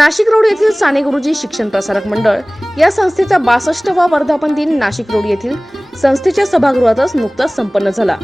Nashik road येथील साने गुरुजी शिक्षण प्रसारक मंडळ या संस्थेचा बासष्टवा वर्धापन दिन नाशिक रोड येथील संस्थेच्या सभागृहातच नुकताच संपन्न झाला.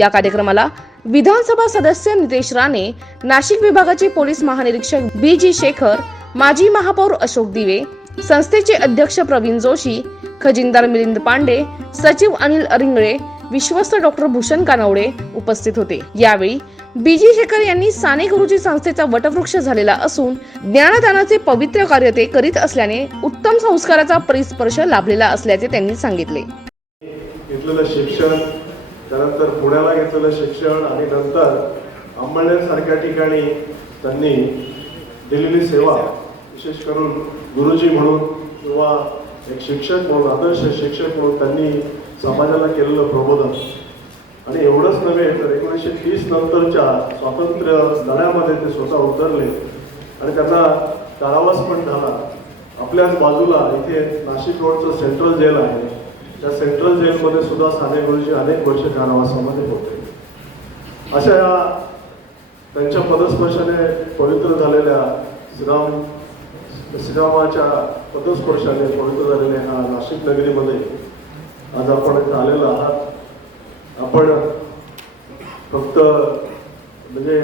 या कार्यक्रमाला विधानसभा सदस्य नितेश राणे नाशिक विभागाचे पोलीस महानिरीक्षक बी जी शेखर माजी महापौर अशोक दिवे संस्थेचे अध्यक्ष प्रवीण जोशी खजिनदार मिलिंद पांडे सचिव अनिल अरिंगळे विश्वस्त डॉक्टर भूषण कानवडे उपस्थित होते. यावेळी बीजी शेखर यांनी साने गुरुजी संस्थेचा वटवृक्ष झालेला असून ज्ञानदानाचे पवित्र कार्य ते करीत असल्याने उत्तम संस्काराचा परिस्पर्श लाभलेला असल्याचे त्यांनी सांगितले. शिक्षण त्यानंतर पुण्याला घेतलेलं शिक्षण आणि नंतर अंबळनेरसारख्या ठिकाणी त्यांनी दिलेली सेवा विशेष करून गुरुजी म्हणून किंवा एक शिक्षक म्हणून आदर्श शिक्षक म्हणून त्यांनी समाजाला केलेलं प्रबोधन. आणि एवढंच नव्हे तर एकोणीसशे तीस नंतरच्या स्वातंत्र्य लढ्यामध्ये ते स्वतः उतरले. आणि त्यांना कारावास पण झाला. आपल्याच बाजूला इथे नाशिक रोडचं सेंट्रल जेल आहे. त्या सेंट्रल जेलमध्ये सुद्धा साने गुरुजी अनेक वर्ष कारावासामध्ये होते. अशा या त्यांच्या पदस्पर्शाने पवित्र झालेल्या श्रीराम श्रीरामाच्या पदस्पर्शाने पवित्र झालेले हा नाशिक नगरीमध्ये आज आपण इथे आलेलो आहात. आपण फक्त म्हणजे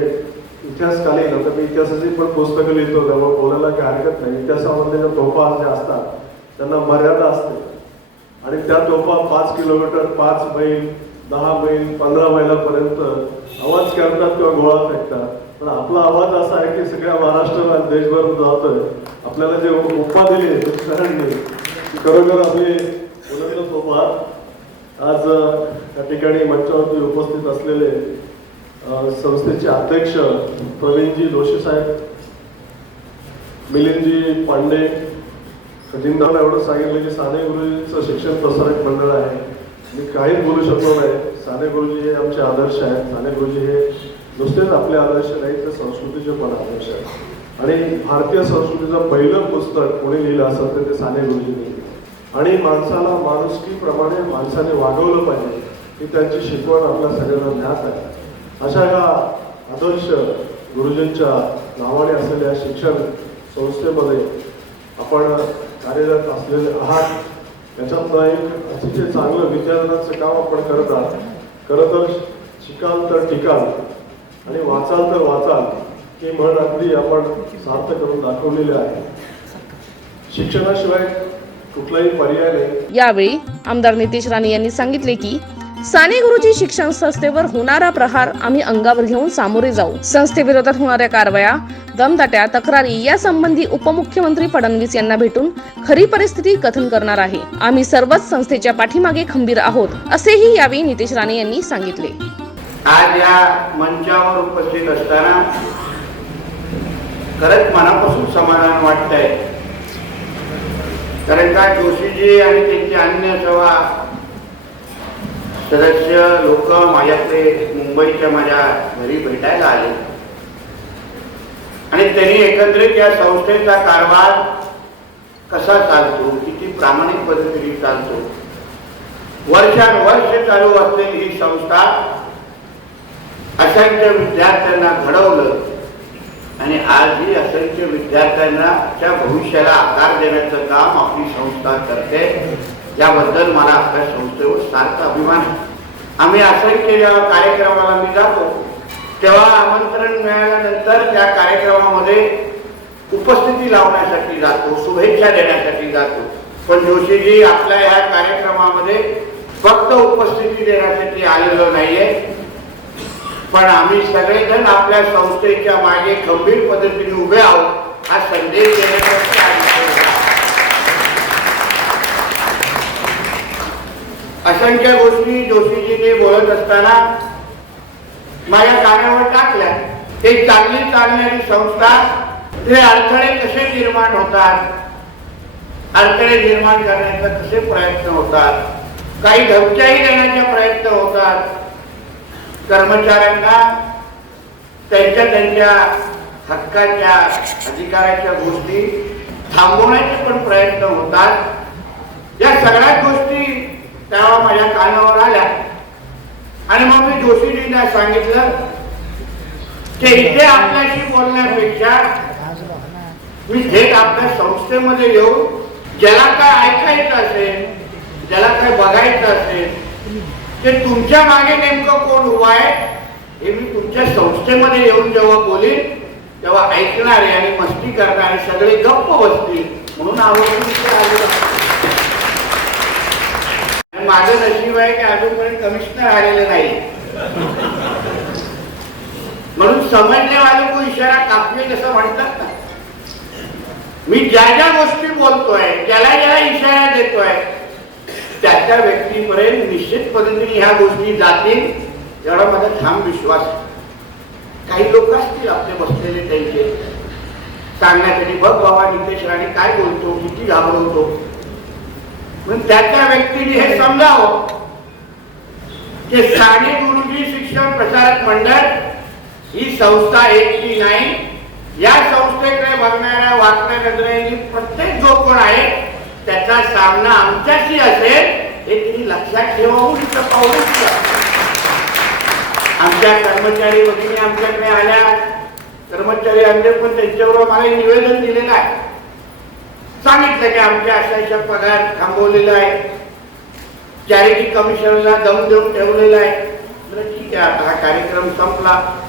इतिहासकालीन आता मी इतिहासाची पण पुस्तकं लिहितो त्यामुळे बोलायला काही हरकत नाही. इतिहासामध्ये ज्या तोफा ज्या असतात त्यांना मर्यादा असते. आणि त्या तोफा पाच किलोमीटर पाच मैल दहा मैल पंधरा मैलापर्यंत आवाज करतात किंवा गोळा फेकतात. पण आपला आवाज असा आहे की सगळ्या महाराष्ट्राला देशभर जातोय. आपल्याला जे उपमा दिली आहे खरोखर आपली बुलंद तोफा आज त्या या ठिकाणी मंचावरती उपस्थित असलेले संस्थेचे अध्यक्ष प्रवीणजी जोशी साहेब मिलिंदजी पांडे खजिनदारला एवढं सांगितलं की साने गुरुजींचं शिक्षण प्रसारक मंडळ आहे. मी काहीच बोलू शकलो नाही. साने गुरुजी हे आमचे आदर्श आहेत. साने गुरुजी हे नुसतेच आपले आदर्श नाहीत तर संस्कृतीचे पण आदर्श आहेत. आणि भारतीय संस्कृतीचं पहिलं पुस्तक कोणी लिहिलं असेल तर ते साने गुरुजींनी आणि माणसाला माणुसकीप्रमाणे माणसाने वागवलं पाहिजे ही त्यांची शिकवण आपल्या सगळ्यांना ज्ञात आहे. अशा ह्या आदर्श गुरुजींच्या नावाने असलेल्या शिक्षण संस्थेमध्ये आपण कार्यरत असलेले आहात याच्यातनं एक अतिशय चांगलं विद्यार्थ्यांचं काम आपण करत आहात. खरं तर शिकाल तर टिकाल आणि वाचाल तर वाचाल ही म्हण अगदी आपण सार्थ करून दाखवलेली आहे. शिक्षणाशिवाय कुठलाही पर्याय नाही. यावेळी आमदार नितेश राणे यांनी सांगितले की साने गुरुजी शिक्षण संस्थेवर होणारा प्रहार आम्ही अंगावर घेऊन सामोरे जाऊ. संस्थेविरोधात होणाऱ्या कारवाया दमदाट्या तक्रारी या संबंधी उपमुख्यमंत्री फडणवीस यांना भेटून खरी परिस्थिती कथन करणार आहे. आम्ही सर्वच संस्थेच्या पाठीमागे खंबीर आहोत असेही यावेळी नितेश राणे यांनी सांगितले. आज या मंचावर उपस्थित असताना खरंच मनापासून समाधान वाटतंय. कारण का जोशीजी आणि त्यांचे अन्य सभा सदस्य लोक माझ्याकडे मुंबईच्या माझ्या घरी भेटायला आले. आणि त्यांनी एकत्रित या संस्थेचा कारभार कसा चालतो किती प्रामाणिक पद्धतीने चालतो. वर्षानुवर्ष चालू असलेली ही संस्था असंख्य विद्यार्थ्यांना घडवलं आणि आजही असंख्य विद्यार्थ्यांना त्या भविष्याला आकार देण्याचं काम आपली संस्था करते. याबद्दल मला आपल्या संस्थेवर सारखा अभिमान आहे. आम्ही असंख्य जेव्हा कार्यक्रमाला मी जातो तेव्हा आमंत्रण मिळाल्यानंतर त्या कार्यक्रमामध्ये उपस्थिती लावण्यासाठी जातो शुभेच्छा देण्यासाठी जातो. पण जोशीजी आपल्या ह्या कार्यक्रमामध्ये फक्त उपस्थिती देण्यासाठी आलेलो नाहीये. पण आम्ही सगळेजण आपल्या संस्थेच्या मागे गंभीर पद्धतीने उभे आहोत हा संदेश देण्यासाठी असंख्य गोष्टी जोशीजीने बोलत असताना माझ्या कानावर टाकल्या. ते चांगली चालणारी संस्था हे अडथळे कसे निर्माण होतात? अडथळे निर्माण करण्याचा कसे प्रयत्न होतात? काही धमक्याही देण्याचा प्रयत्न होतात. कर्मचाऱ्यांना त्यांच्या त्यांच्या हक्काच्या अधिकाराच्या गोष्टी थांबवण्याचे पण प्रयत्न होतात. या सगळ्या गोष्टी तेव्हा माझ्या कानावर आल्या. आणि मग मी जोशीजींना सांगितलं की इथे आपल्याशी बोलण्यापेक्षा मी थेट आपल्या संस्थेमध्ये येऊन ज्याला काय ऐकायचं असेल ज्याला काय बघायचं असेल ते तुमच्या मागे नेमकं कोण उभा आहे हे मी तुमच्या संस्थेमध्ये येऊन जेव्हा बोलीन तेव्हा ऐकणारे आणि मस्ती करणारे सगळे गप्प बसतील म्हणून आवडून इथे आलेलो आहे. आणि माझं नशीब आहे की अजूनपर्यंत कमिशनर आलेलं नाही. म्हणून समजले वाले को इशारा काफी जसं म्हणतात ना. मी ज्या ज्या गोष्टी बोलतोय ज्याला ज्याला इशारा देतोय त्या त्या व्यक्तीपर्यंत निश्चित पद्धतीने ह्या गोष्टी जातील एवढा माझा ठाम विश्वास काही लोक असतील आपले बसलेले त्यांचे. सांगण्यासाठी बघ बाबा नितेश राणे काय बोलतो किती घाबरवतो. म्हणून त्या त्या व्यक्तीने हे समजावं की साने गुरुजी शिक्षण प्रसारक मंडळ ही संस्था एकटी नाही. या संस्थेकडे बघणाऱ्या वाकण्या नजरेने प्रत्येक जो कोण आहे त्याचा सामना आमच्याशी असेल हे तिने लक्षात ठेवावं तिथं पाहू आमच्या कर्मचारी वगैरे आमच्याकडे आल्या. कर्मचारी आणले पण त्यांच्याबरोबर मला निवेदन दिलेलं आहे. सांगितलं आमच्या अशा पगार थांबवलेला आहे. चॅरिटी कमिशनला दम देऊन ठेवलेला आहे. बरं ठीक आहे आता हा कार्यक्रम संपला.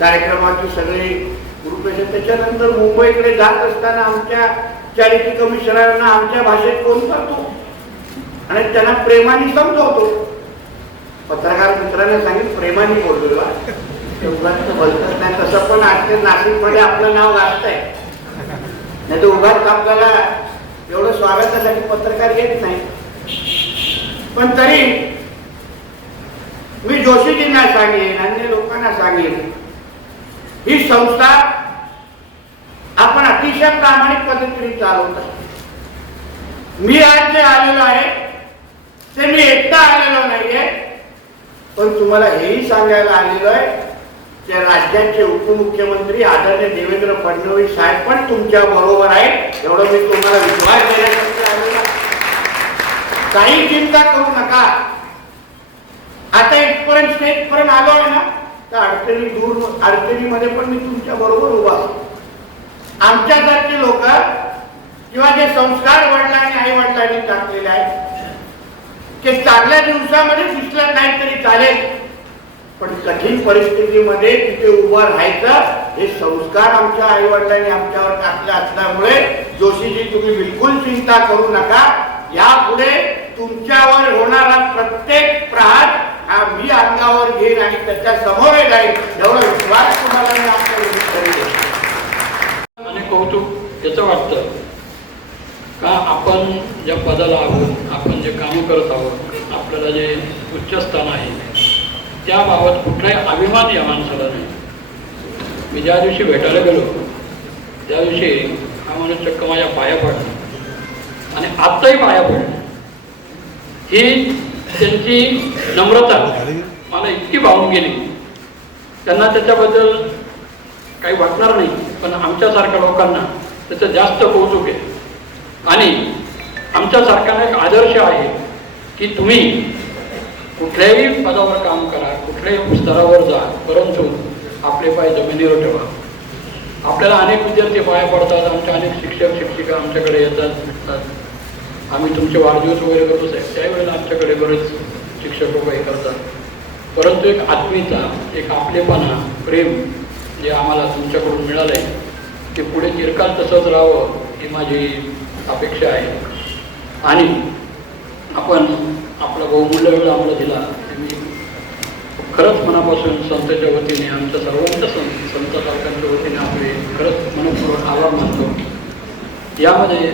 कार्यक्रमाची सगळी ग्रुपेशन त्याच्यानंतर मुंबईकडे जात असताना आमच्या चॅरिटी कमिशनरांना आमच्या भाषेत फोन करतो. आणि त्यांना प्रेमाने समजवतो. पत्रकार मित्राने सांगितलं प्रेमाने बोललो हा. बोलतात नाही तसं पण आजच्या नाशिकमध्ये आपलं नाव गाजतंय. नाही तर उगाच आपल्याला एवढं स्वागतासाठी पत्रकार येत नाही. पण तरी मी जोशीजींना सांगेन अन्य लोकांना सांगेन. ही संस्था आपण अतिशय प्रामाणिक पद्धतीने चालवत मी आज जे आलेलो आहे ते मी एकटा आलेलो नाहीये पण तुम्हाला हेही सांगायला आलेलो आहे त्या राज्याचे उपमुख्यमंत्री आदरणीय देवेंद्र फडणवीस साहेब पण तुमच्या बरोबर आहेत. एवढं मी तुम्हाला विश्वास देण्यासाठी काही चिंता करू नका. आता इथपर्यंत स्टेज पर्यंत आलो आहे ना तर अडचणी दूर अडचणीमध्ये पण मी तुमच्या बरोबर उभा आमच्या आमच्यासारखे लोक किंवा जे संस्कार वडिलांनी आई वडिलांनी टाकलेले आहेत ते चांगल्या दिवसामध्ये दिसलं नाही तरी चालेल. पण कठीण परिस्थितीमध्ये तिथे उभं राहायचं हे संस्कार आमच्या आईवडिलांनी आमच्यावर टाकले असल्यामुळे जोशीजी तुम्ही बिलकुल चिंता करू नका. यापुढे तुमच्यावर होणारा प्रत्येक प्रहार हा मी अंगावर घेईन आणि त्याच्यासमोर जाईल एवढा विश्वास तुम्हाला मी आमच्या आणि कौतुक याचं वाटतं का आपण ज्या पदाला आहोत आपण जे कामं करत आहोत आपल्याला जे उच्च स्थान आहे त्याबाबत कुठलाही अभिमान या माणसाला नाही. मी ज्या दिवशी भेटायला गेलो त्या दिवशी हा माणूस चक्क माझ्या पाया पडला. आणि आत्ताही पाया पडला. ही त्यांची नम्रता मला इतकी भावून गेली. त्यांना त्याच्याबद्दल काही वाटणार नाही पण आमच्यासारख्या लोकांना त्याचं जास्त कौतुक आहे. आणि आमच्यासारख्यांना एक आदर्श आहे की तुम्ही कुठल्याही पदावर काम करा कुठल्याही स्तरावर जा परंतु आपले पाय जमिनीवर ठेवा. आपल्याला अनेक विद्यार्थी पाया पडतात आमच्या अनेक शिक्षक शिक्षिका आमच्याकडे येतात. भेटतात आम्ही तुमचे वाढदिवस वगैरे करतो साहेब. त्यावेळेला आमच्याकडे बरेच शिक्षक लोक हे करतात. परंतु एक आत्मीयता एक आपलेपणा प्रेम जे आम्हाला तुमच्याकडून मिळालं आहे ते पुढे चिरकाल तसंच राहावं ही माझी अपेक्षा आहे. आणि आपण आपला बहुमूल्य वेळ आम्हाला दिला. मी खरंच मनापासून संतच्या वतीने आमच्या सर्वांच्या संत संत सारख्यांच्या वतीने आपले खरंच मनपूर्वक आभार मानतो. यामध्ये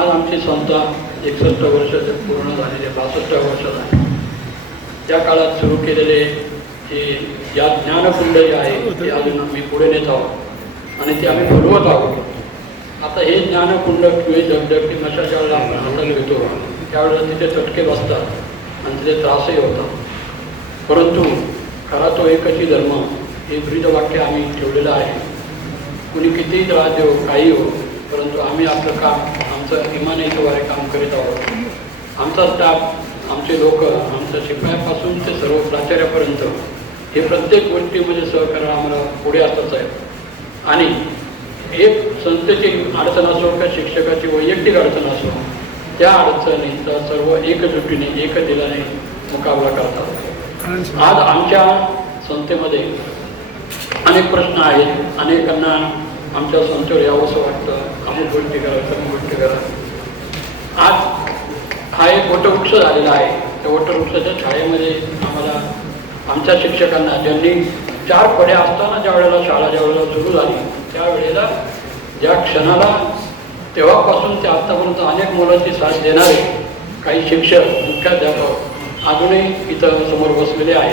आज आमची संस्था एकसष्ट वर्षाचे पूर्ण झालेले बासष्ट वर्षात आहे त्या काळात सुरू केलेले हे या ज्ञानकुंड जे आहे ते अजून आम्ही पुढे नेत आहोत. आणि ते आम्ही फुलवत आहोत. आता हे ज्ञानकुंड किंवा धगधगटी नशा वेळेला आपण हाताला घेतो. त्यावेळेला तिथे चटके बसतात आणि तिथे त्रासही होतात. परंतु खरा तो एकची धर्म हे ब्रीदवाक्य आम्ही ठेवलेलं आहे. कुणी कितीही त्रास देऊ काही हो परंतु आम्ही आपलं काम आमचं इमानीद्वारे काम करीत आहोत. आमचा स्टाफ आमचे लोक आमच्या शिपायापासून ते सर्व प्राचार्यापर्यंत हे प्रत्येक गोष्टीमध्ये सहकार्य आम्हाला पुढे असतच आहे. आणि एक संस्थेची अडचण असो किंवा शिक्षकाची वैयक्तिक अडचण असो त्या अडचणीचा सर्व एकजुटीने एक दिलाने मुकाबला करतात. आज आमच्या संस्थेमध्ये अनेक प्रश्न आहेत. अनेकांना आमच्या संस्थेवर यावंसं वाटतं. अमुक गोष्टी करा तमुक गोष्टी करा. आज हा एक वटवृक्ष झालेला आहे. त्या वटवृक्षाच्या छायेमध्ये आम्हाला आमच्या शिक्षकांना ज्यांनी चार पड्या असताना ज्या वेळेला शाळा ज्या वेळेला सुरू झाली त्यावेळेला ज्या क्षणाला तेव्हापासून ते आत्तापर्यंत अनेक मुलांची साथ देणारे काही शिक्षक मुख्याध्यापक अजूनही इथं समोर बसलेले आहेत.